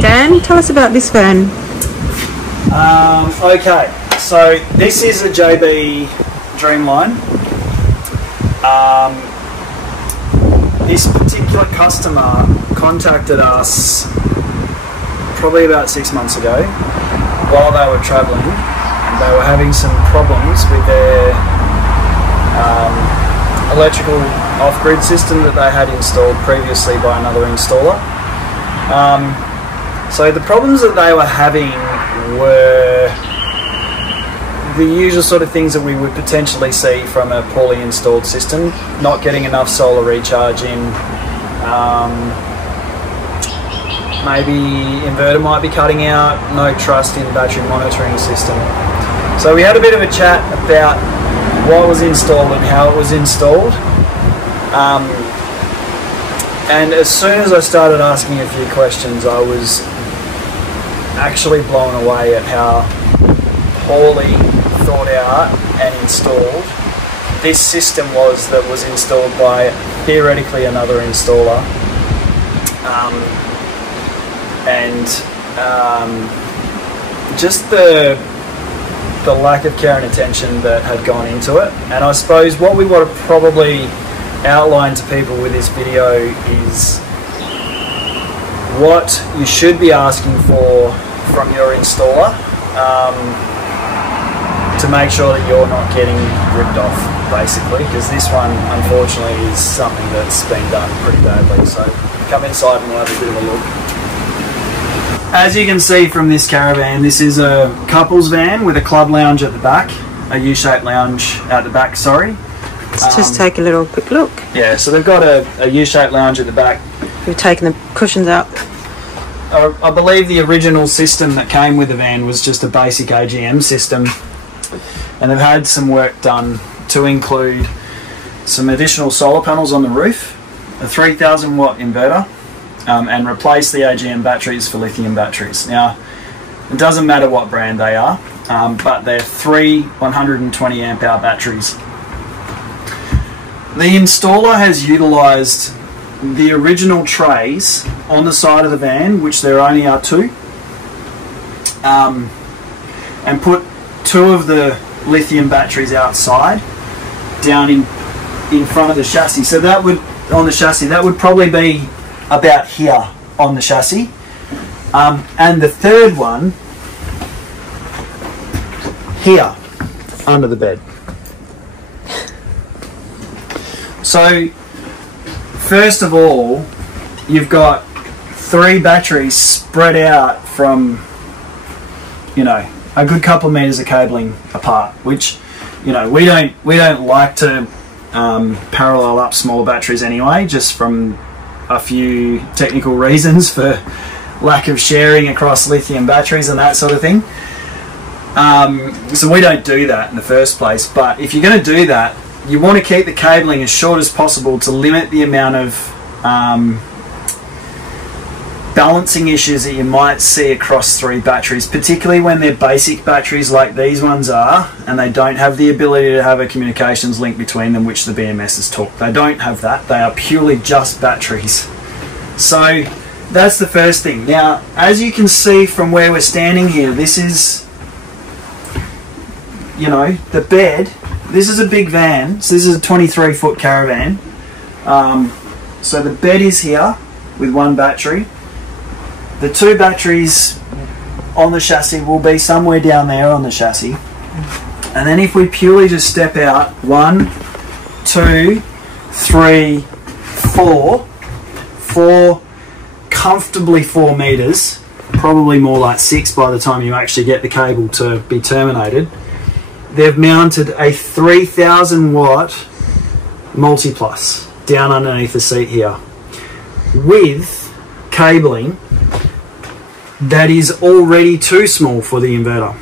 Dan, tell us about this van. Okay, so this is a JB Dreamline. This particular customer contacted us probably about 6 months ago while they were travelling, and they were having some problems with their electrical off-grid system that they had installed previously by another installer. So the problems that they were having were the usual sort of things that we would potentially see from a poorly installed system: not getting enough solar recharge in, maybe inverter might be cutting out, no trust in battery monitoring system. So we had a bit of a chat about what was installed and how it was installed. And as soon as I started asking a few questions, I was actually blown away at how poorly thought out and installed this system was that was installed by theoretically another installer. Just the lack of care and attention that had gone into it. And I suppose what we want to probably outline to people with this video is what you should be asking for from your installer to make sure that you're not getting ripped off, basically, because this one unfortunately is something that's been done pretty badly. So come inside and we'll have a bit of a look. As you can see from this Caravan, this is a couples van with a club lounge at the back, a U-shaped lounge at the back, sorry. Let's just take a little quick look. Yeah, so they've got a U-shaped lounge at the back. We've taken the cushions out. I believe the original system that came with the van was just a basic AGM system, and they've had some work done to include some additional solar panels on the roof, a 3,000 watt inverter, and replace the AGM batteries for lithium batteries. Now, it doesn't matter what brand they are, but they're 3 120 amp hour batteries. The installer has utilised the original trays on the side of the van, which there only are 2, and put 2 of the lithium batteries outside, down in front of the chassis. So that would, on the chassis, that would probably be about here on the chassis. And the third one here under the bed. So first of all, you've got 3 batteries spread out from, you know, a good couple of meters of cabling apart, which, you know, we don't like to parallel up small batteries anyway, just from a few technical reasons for lack of sharing across lithium batteries and that sort of thing. So we don't do that in the first place. But if you're going to do that, you want to keep the cabling as short as possible to limit the amount of balancing issues that you might see across 3 batteries, particularly when they're basic batteries like these ones are, and they don't have the ability to have a communications link between them, which the BMSs talk. They don't have that. They are purely just batteries. So that's the first thing. Now, as you can see from where we're standing here, this is, you know, the bed. This is a big van, so this is a 23-foot Caravan. So the bed is here with 1 battery. The 2 batteries on the chassis will be somewhere down there on the chassis. And then if we purely just step out, 1, 2, 3, 4, comfortably 4 meters, probably more like 6 by the time you actually get the cable to be terminated. They've mounted a 3,000 watt multi-plus down underneath the seat here with cabling that is already too small for the inverter.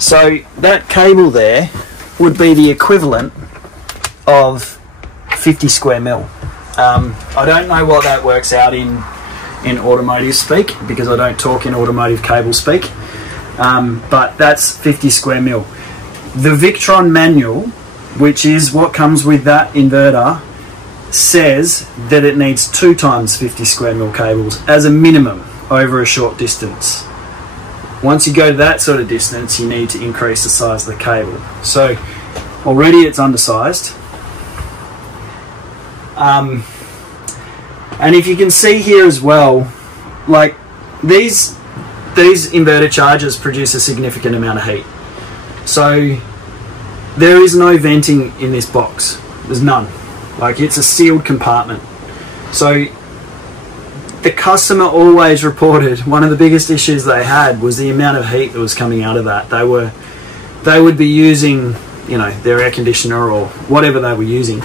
So that cable there would be the equivalent of 50 square mil. I don't know what that works out in automotive speak, because I don't talk in automotive cable speak, but that's 50 square mil. The Victron manual, which is what comes with that inverter, says that it needs 2 times 50 square mil cables as a minimum over a short distance. Once you go to that sort of distance, you need to increase the size of the cable. So already it's undersized. And if you can see here as well, like these inverter chargers produce a significant amount of heat. So there is no venting in this box. There's none. Like, it's a sealed compartment. So the customer always reported one of the biggest issues they had was the amount of heat that was coming out of that. They would be using, you know, their air conditioner or whatever they were using,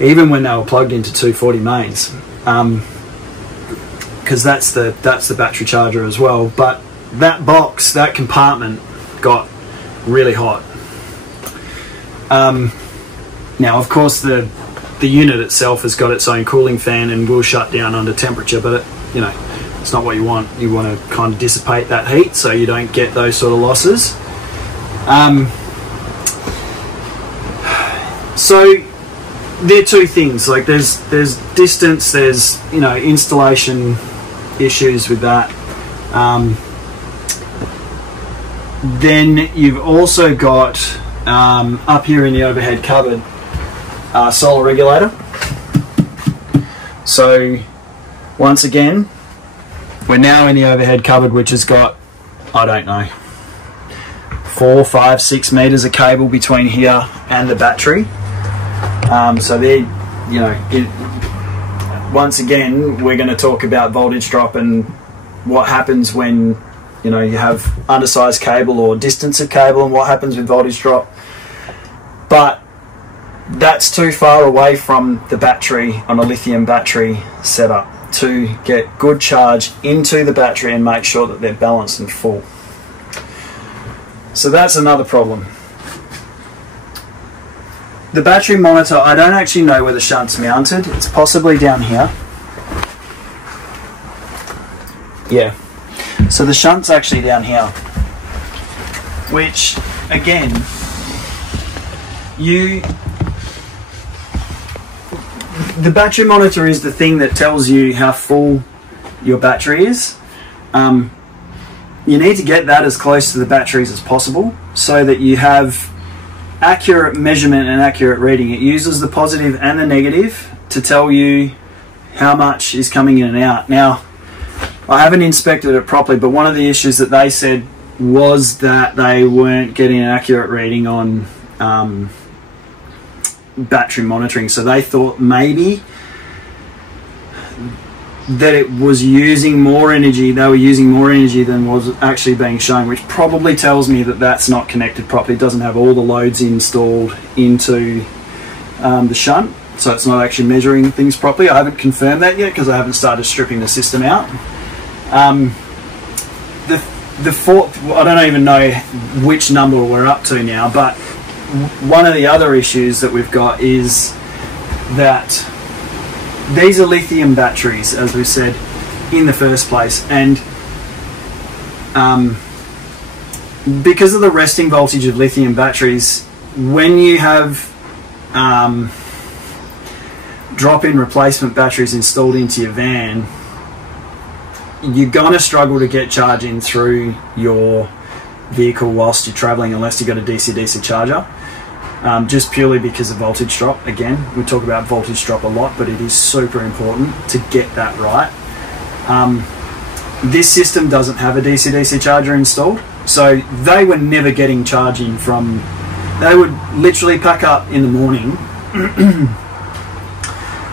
even when they were plugged into 240 mains, because that's the battery charger as well. But that box, that compartment, got really hot. Now, of course, the unit itself has got its own cooling fan and will shut down under temperature, but you know, it's not what you want. You want to kind of dissipate that heat so you don't get those sort of losses. So there are two things. Like, there's distance, there's, you know, installation issues with that. Then you've also got up here in the overhead cupboard, solar regulator. So once again, we're now in the overhead cupboard, which has got, I don't know, 4, 5, 6 meters of cable between here and the battery. So there, you know, once again, we're going to talk about voltage drop and what happens when, you know, you have undersized cable or distance of cable, and what happens with voltage drop. But that's too far away from the battery on a lithium battery setup to get good charge into the battery and make sure that they're balanced and full. So that's another problem. The battery monitor, I don't actually know where the shunt's mounted. It's possibly down here. Yeah. So the shunt's actually down here, which, again, the battery monitor is the thing that tells you how full your battery is. You need to get that as close to the batteries as possible so that you have accurate measurement and accurate reading. It uses the positive and the negative to tell you how much is coming in and out. Now, I haven't inspected it properly, but one of the issues that they said was that they weren't getting an accurate reading on battery monitoring. So they thought maybe that it was using more energy, they were using more energy than was actually being shown, which probably tells me that that's not connected properly. It doesn't have all the loads installed into the shunt, so it's not actually measuring things properly. I haven't confirmed that yet because I haven't started stripping the system out. The fourth, I don't even know which number we're up to now, but one of the other issues that we've got is that these are lithium batteries, as we said, in the first place, and because of the resting voltage of lithium batteries, when you have drop-in replacement batteries installed into your van, you're going to struggle to get charge in through your vehicle whilst you're travelling unless you've got a DC-DC charger. Just purely because of voltage drop. Again, we talk about voltage drop a lot, but it is super important to get that right. This system doesn't have a DC-DC charger installed, so they were never getting charging from, they would literally pack up in the morning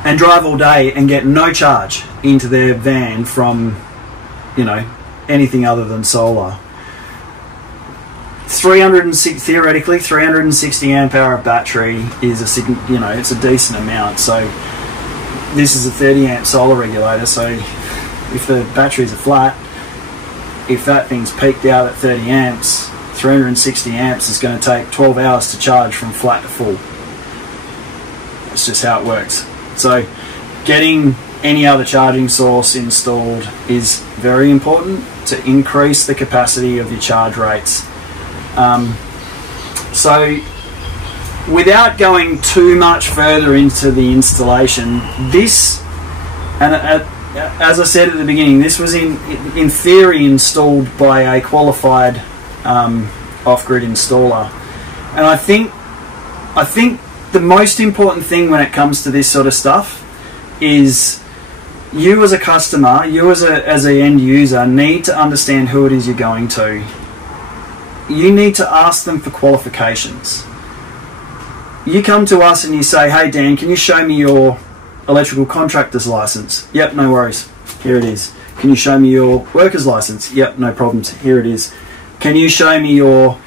and drive all day and get no charge into their van from, you know, anything other than solar. Theoretically, 360 amp hour battery is a, you know, it's a decent amount. So this is a 30 amp solar regulator. So if the batteries are flat, if that thing's peaked out at 30 amps, 360 amps is going to take 12 hours to charge from flat to full. That's just how it works. So getting any other charging source installed is very important to increase the capacity of your charge rates. So without going too much further into the installation, this, and as I said at the beginning, this was in theory installed by a qualified off-grid installer. And I think the most important thing when it comes to this sort of stuff is you as a customer, you as an end user, need to understand who it is you're going to. You need to ask them for qualifications. You come to us and you say, hey Dan, can you show me your electrical contractor's license? Yep, no worries, here it is. Can you show me your worker's license? Yep, no problems, here it is. Can you show me your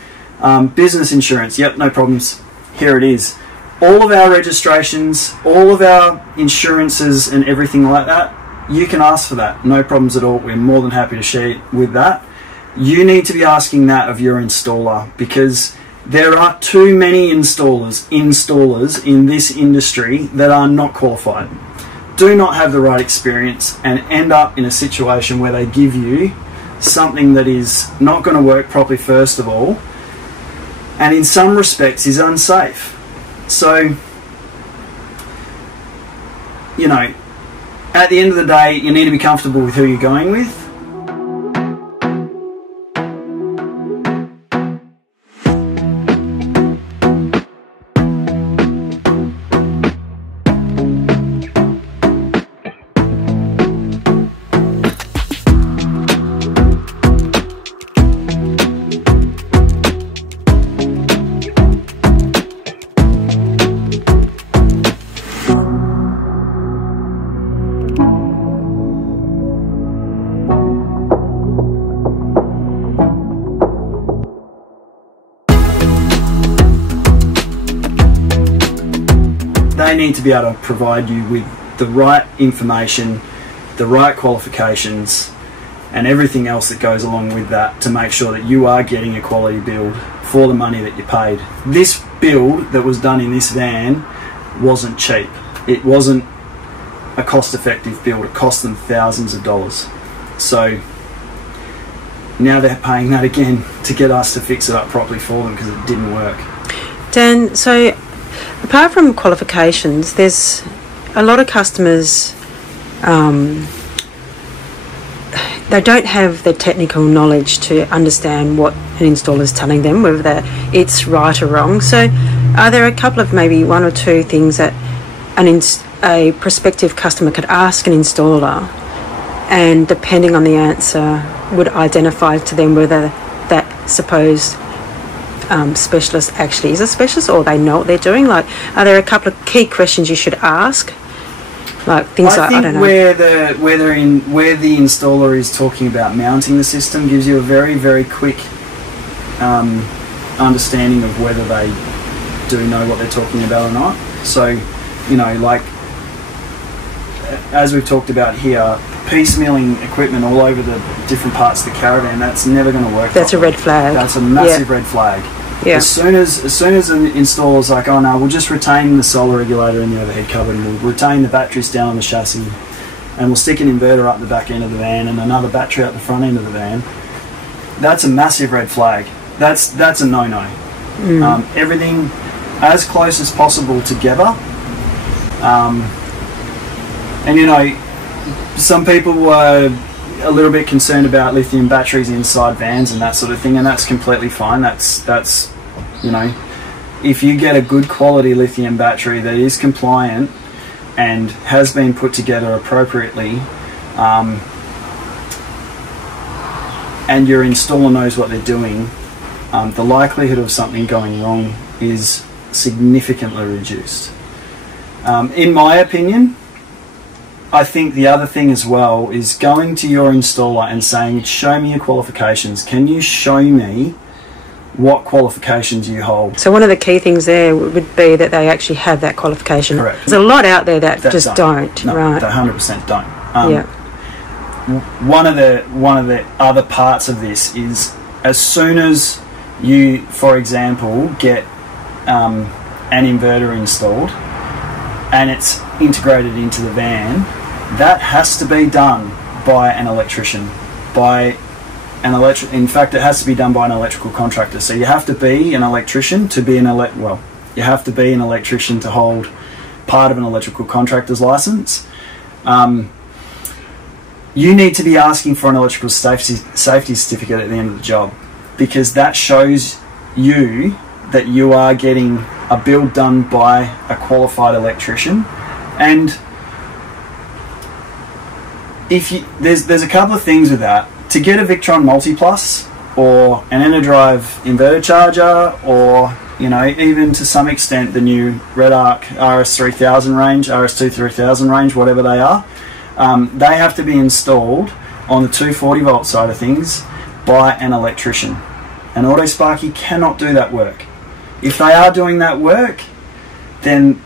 business insurance? Yep, no problems, here it is. All of our registrations, all of our insurances and everything like that, you can ask for that, no problems at all. We're more than happy to share with that. You need to be asking that of your installer, because there are too many installers in this industry that are not qualified, do not have the right experience, and end up in a situation where they give you something that is not going to work properly first of all, and in some respects is unsafe. So, you know, at the end of the day, you need to be comfortable with who you're going with. They need to be able to provide you with the right information, the right qualifications, and everything else that goes along with that to make sure that you are getting a quality build for the money that you paid. This build that was done in this van wasn't cheap. It wasn't a cost-effective build. It cost them thousands of dollars. So now they're paying that again to get us to fix it up properly for them because it didn't work. Dan, so apart from qualifications, there's a lot of customers, they don't have the technical knowledge to understand what an installer is telling them, whether it's right or wrong. So are there a couple of maybe one or two things that a prospective customer could ask an installer, and depending on the answer would identify to them whether that supposed specialist actually is a specialist or they know what they're doing? Like, are there a couple of key questions you should ask? Like things I don't know. Where the installer is talking about mounting the system gives you a very, very quick understanding of whether they do know what they're talking about or not. So, you know, like as we've talked about here, piecemealing equipment all over the different parts of the caravan, that's never going to work. That's properly. A red flag. That's a massive red flag. Yeah. As soon as an installer's like, oh no, we'll just retain the solar regulator in the overhead cupboard, and we'll retain the batteries down on the chassis, and we'll stick an inverter up the back end of the van and another battery up the front end of the van, that's a massive red flag. That's a no-no. Everything as close as possible together. And you know, some people were a little bit concerned about lithium batteries inside vans and that sort of thing, and that's completely fine. That's you know, if you get a good quality lithium battery that is compliant and has been put together appropriately, and your installer knows what they're doing, the likelihood of something going wrong is significantly reduced. In my opinion, I think the other thing as well is going to your installer and saying, show me your qualifications. Can you show me what qualifications you hold? So one of the key things there would be that they actually have that qualification. Correct. There's a lot out there that just don't. No, right. They 100% don't. Yeah. One of the other parts of this is, as soon as you, for example, get an inverter installed and it's integrated into the van, that has to be done by an electrician, in fact, it has to be done by an electrical contractor. So you have to be an electrician to be You have to be an electrician to hold part of an electrical contractor's license. You need to be asking for an electrical safety certificate at the end of the job, because that shows you that you are getting a build done by a qualified electrician. And there's a couple of things with that. To get a Victron Multiplus or an Enerdrive inverter charger, or even to some extent the new Red Arc RS3000 range, RS23000 range, whatever they are, they have to be installed on the 240 volt side of things by an electrician. An Auto Sparky cannot do that work. If they are doing that work, then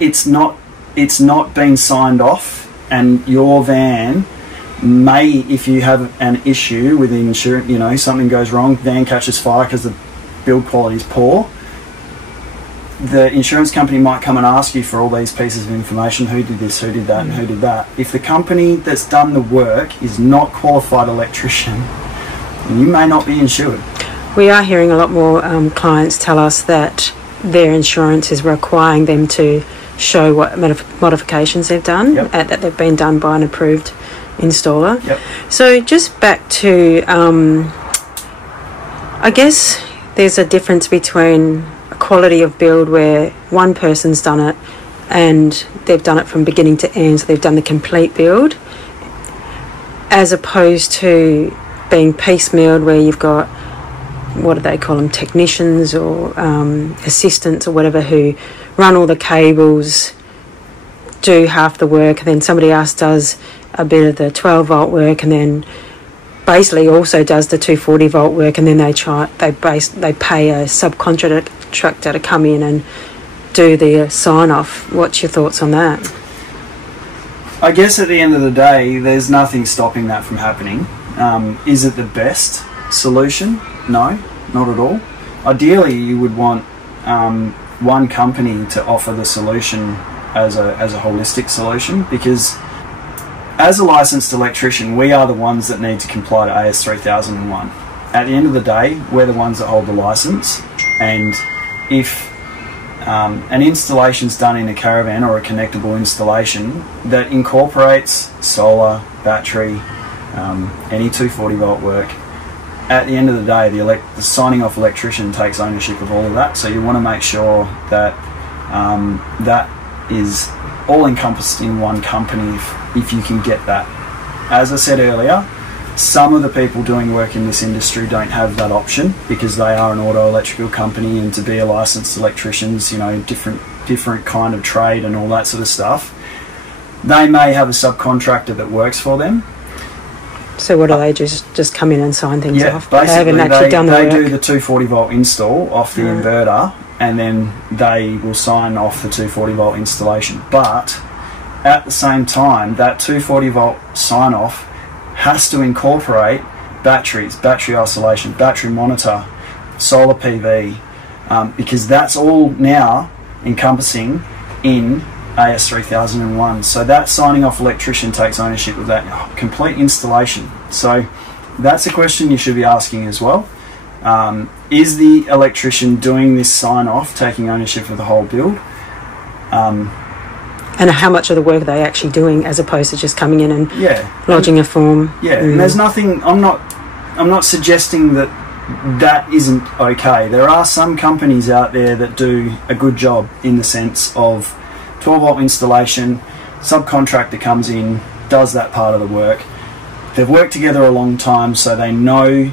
it's not been signed off, and your van may, if you have an issue with the insurance, something goes wrong, van catches fire because the build quality is poor, the insurance company might come and ask you for all these pieces of information: who did this, who did that, and who did that. If the company that's done the work is not qualified electrician, you may not be insured. We are hearing a lot more clients tell us that their insurance is requiring them to show what modifications they've done, that they've been done by an approved installer. Yep. So just back to, I guess there's a difference between a quality of build where one person's done it and they've done it from beginning to end, so they've done the complete build, as opposed to being piecemealed, where you've got, what do they call them, technicians or assistants or whatever, who run all the cables, do half the work, and then somebody else does a bit of the 12 volt work, and then basically also does the 240 volt work, and then they pay a subcontractor to come in and do the sign off. What's your thoughts on that? I guess at the end of the day, there's nothing stopping that from happening. Is it the best solution? No, not at all. Ideally, you would want one company to offer the solution as a holistic solution, because as a licensed electrician, we are the ones that need to comply to AS3001. At the end of the day, we're the ones that hold the license, and if an installation's done in a caravan or a connectable installation that incorporates solar, battery, any 240 volt work, at the end of the day, the signing off electrician takes ownership of all of that. So you want to make sure that that is all encompassed in one company if you can get that. As I said earlier, some of the people doing work in this industry don't have that option because they are an auto electrical company, and to be a licensed electricians, different kind of trade and all that sort of stuff, they may have a subcontractor that works for them. So what do they just come in and sign things off? Basically, they haven't actually done the work. They do the 240 volt install off the inverter, and then they will sign off the 240 volt installation. But at the same time, that 240 volt sign off has to incorporate batteries, battery isolation, battery monitor, solar PV, because that's all now encompassing in AS3001. So that signing off electrician takes ownership of that complete installation. So that's a question you should be asking as well. Is the electrician doing this sign off taking ownership of the whole build? And how much of the work are they actually doing, as opposed to just coming in and lodging a form? And there's nothing, I'm not suggesting that that isn't okay. There are some companies out there that do a good job in the sense of 12 volt installation, subcontractor comes in, does that part of the work. They've worked together a long time, so they know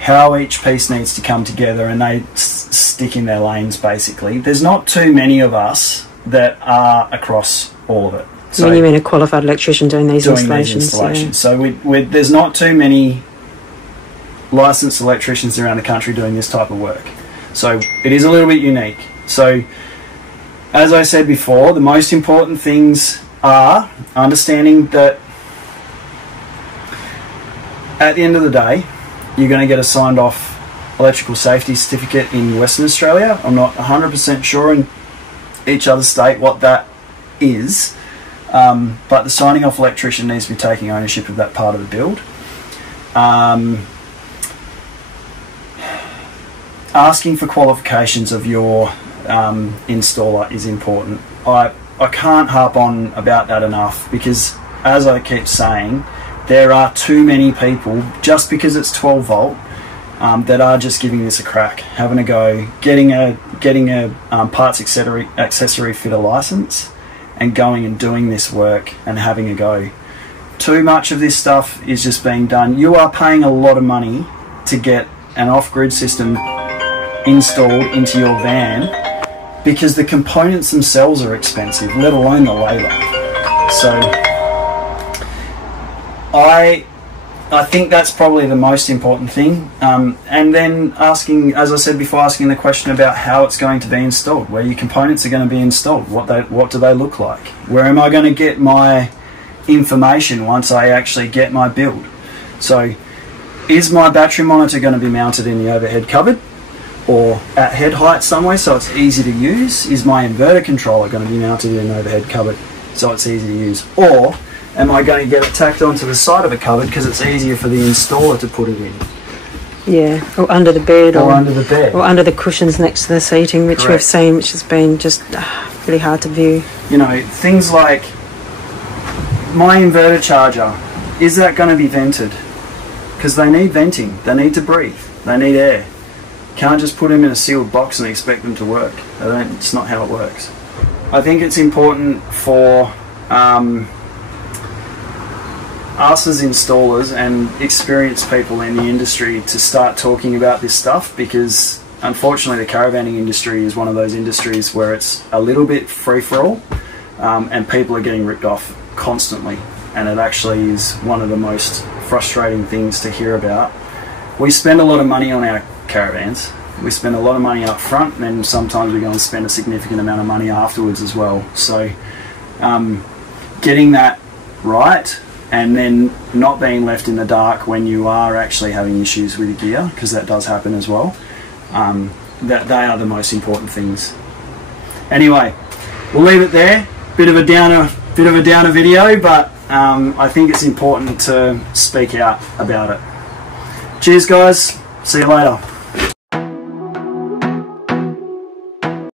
how each piece needs to come together, and they stick in their lanes basically. There's not too many of us that are across all of it. So you mean a qualified electrician doing these installations? Yeah. So there's not too many licensed electricians around the country doing this type of work. So it is a little bit unique. So as I said before, the most important things are understanding that at the end of the day, you're going to get a signed off electrical safety certificate in Western Australia. I'm not 100% sure in each other state what that is, but the signing off electrician needs to be taking ownership of that part of the build. Asking for qualifications of your installer is important. I can't harp on about that enough, because as I keep saying, there are too many people, just because it's 12 volt, that are just giving this a crack, having a go, getting a parts accessory fitter license and going and doing this work and having a go. Too much of this stuff is just being done. You are paying a lot of money to get an off-grid system installed into your van, because the components themselves are expensive, let alone the labour. So I think that's probably the most important thing. And then asking, as I said before, asking the question about how it's going to be installed, where your components are going to be installed, what do they look like, where am I going to get my information once I actually get my build. So is my battery monitor going to be mounted in the overhead cupboard or at head height somewhere so it's easy to use? Is my inverter controller going to be mounted in an overhead cupboard so it's easy to use? Or am I going to get it tacked onto the side of a cupboard because it's easier for the installer to put it in? Yeah, or under the bed. Or under the bed. Or under the cushions next to the seating, which we've seen, which has been just really hard to view. You know, things like my inverter charger, is that going to be vented? Because they need venting, they need to breathe, they need air. Can't just put them in a sealed box and expect them to work. It's not how it works. I think it's important for us as installers and experienced people in the industry to start talking about this stuff, because unfortunately the caravanning industry is one of those industries where it's a little bit free-for-all, and people are getting ripped off constantly, and it actually is one of the most frustrating things to hear about. We spend a lot of money on our caravans. We spend a lot of money up front, and then sometimes we go and spend a significant amount of money afterwards as well. So getting that right, and then not being left in the dark when you are actually having issues with your gear, because that does happen as well, that they are the most important things. Anyway, we'll leave it there. Bit of a downer video, but I think it's important to speak out about it. Cheers guys, see you later.